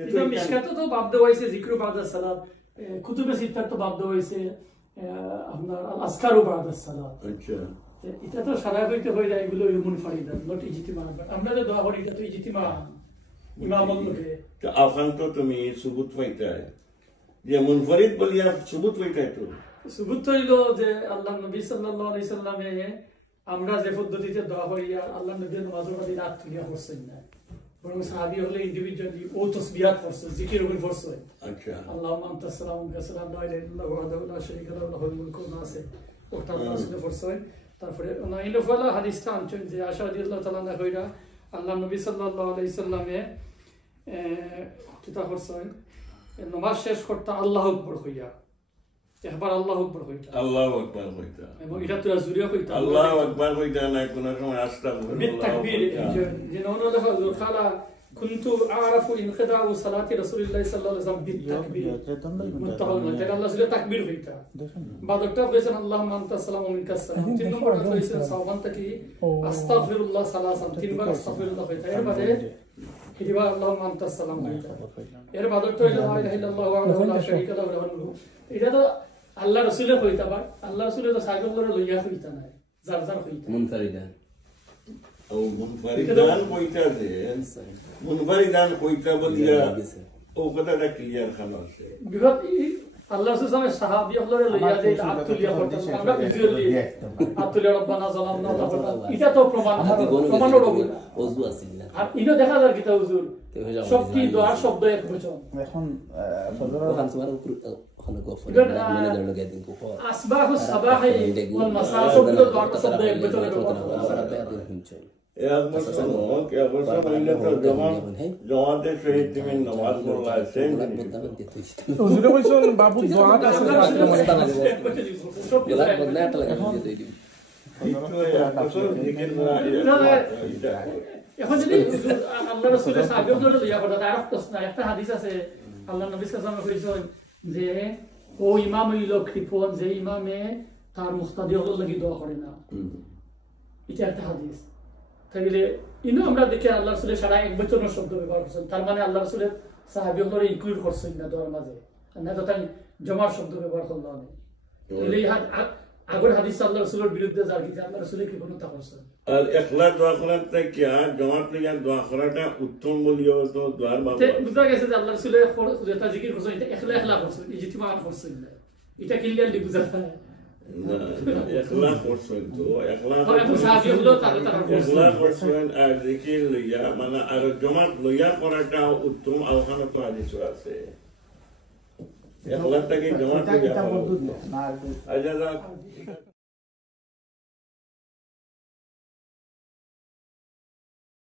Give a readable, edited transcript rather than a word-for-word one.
এটা মিশকাতে তো বাদ দেওয়া হয়েছে জিক্রু বাদাস সালাত, কুতুবে সিত্তার তো বাদ দেওয়া হয়েছে আপনার আল আসকারু বাদাস সালাত। আচ্ছা, এটা তো সারা হইতে হয়ে যায়, এগুলো মুনফারিদা নট ইজতিমা। আমরা যে দোয়া করি এটা তো ইজতিমা ইমামত লোকে। তো আফান তো তুমি সুবুত পাইতা যে মুনফরিদ বলিয়া সুবুত পাইতা তো সুবুত হইল যে আল্লাহ নবী সাল্লাল্লাহু আলাইহি সাল্লামে আমরা যে পদ্ধতিতে দোয়া করি আর আল্লাহ নবী নামাজের মধ্যে রাত তুলিয়া করছেন না, বরং সাহাবী হলে ইন্ডিভিজুয়ালি ও তাসবিহাত করছে, জিকির ওই করছে। আচ্ছা, আল্লাহুম্মা আনতাস সালামু ওয়া সালাম লা ইলাহা ইল্লাল্লাহু ওয়াহদাহু লা শারীকা লাহু লাহুল মুলকু ওয়া আছে ওটা রাসূল করছে। তারপরে নাইলো ফালা হাদিসটা আনছেন যে আয়েশা রাদিয়াল্লাহু তাআলা না কইরা আল্লাহ নবী সাল্লাল্লাহু আলাইহি সাল্লামে কিতা করছেন, নামাজ শেষ করতে আল্লাহু আকবার কইয়া একবার আল্লাহু আকবার কইতা, আল্লাহু আকবার কইতা, এবং এটা তো জুরিয়া কইতা আল্লাহু আকবার কইতা না কোন সময় আস্তাগফিরুল্লাহ বিতাকবীর। যে নওনা দেখা খালা কুনতু আরাফু ইনকিদাউ সালাতি রাসূলুল্লাহ সাল্লাল্লাহু আলাইহি ওয়াসাল্লাম বিতাকবীর মুত্তাহাল্লা তাই আল্লাহ সুবহানাহু তাকবীর কইতা। বাদরটা কইছেন আল্লাহুম্মা আনতাস সালামু ওয়া মিনকাস সালাম। তিন নম্বর কইছেন সাওবান তাকি আস্তাগফিরুল্লাহ সালাসান, তিনবার আস্তাগফিরুল্লাহ কইতা। এর বাদে কিবা আল্লাহুম্মা আনতাস সালাম কইতা। এর বাদরটা লা ইলাহা ইল্লাল্লাহু ওয়াহদাহু লা শারীকা লাহু লাহুল মুলকু। এটা তো আল্লাহ রাসূলের কইতা, বা আল্লাহ রাসূলের তো সাহাবী করে লইয়া কইতা না, যার যার কইতা মুনফারিদান ও মুনফারিদান কইতা যে মুনফারিদান কইতা বলিয়া ও কথাটা ক্লিয়ার খালাস বিগত আল্লাহ রাসূলের সাহাবী হলরে লইয়া যে আতুলিয়া করতে আমরা ভিজুয়ালি আতুলিয়া রব্বানা যালামনা এটা তো প্রমাণ ওযু আছিল না। আর ইনো দেখা যায় কিতা হুজুর সব কি দোয়া শব্দ এক বচন। এখন ওখান তোমার ওখানে গফর মানে ধরো গেদিন কো আসবাহু সাবাহি ওয়াল মাসা সব দোয়া শব্দ এক বচন জমাতে শহীদ তুমি নামাজ পড়লা সেম হুজুরে কইছেন বাবু দোয়া আছে সব বলা বদলা এটা লাগা দিয়ে দিই। এখন যদি আল্লাহ রাসূলের সাহাবী হলো ইয়া কথা তার প্রশ্ন একটা হাদিস আছে আল্লাহ নবী সাল্লাল্লাহু আলাইহি ওয়াসাল্লাম কইছেন যে ও ইমাম হইল কৃপণ যে ইমামে তার মুস্তাদি হলো লাগি দোয়া করে না। এটা একটা হাদিস তাইলে ইনো আমরা দেখি আল্লাহ রাসূলের সারা এক বচনের শব্দ ব্যবহার করছেন, তার মানে আল্লাহ রাসূলের সাহাবী হলো ইনক্লুড করছেন না দোয়ার মাঝে, না তো তাই জমার শব্দ ব্যবহার করলো না। তাইলে আগের হাদিস আল্লাহ রাসূলের বিরুদ্ধে যার কি আল্লাহ রাসূলের কি কোনো তা করছেন। আর একলা দোয়া করাটা কি জমাত লিয়া দোয়া করাটা উত্তম বলিও তো দোয়ার বাবা বুঝা গেছে যে আল্লাহ রাসূলের যেটা জিকির করছেন এটা একলা করছেন, ইজতিমা করছেন না, এটা ক্লিয়ারলি বুঝা যায় না। একলা করছেন তো একলা সাহাবী হলো তার একলা করছেন আর জিকির লইয়া মানে আর জমাত লইয়া করাটা উত্তম আওখানে তো হাদিস আছে। একলা থেকে জমাত লইয়া আচ্ছা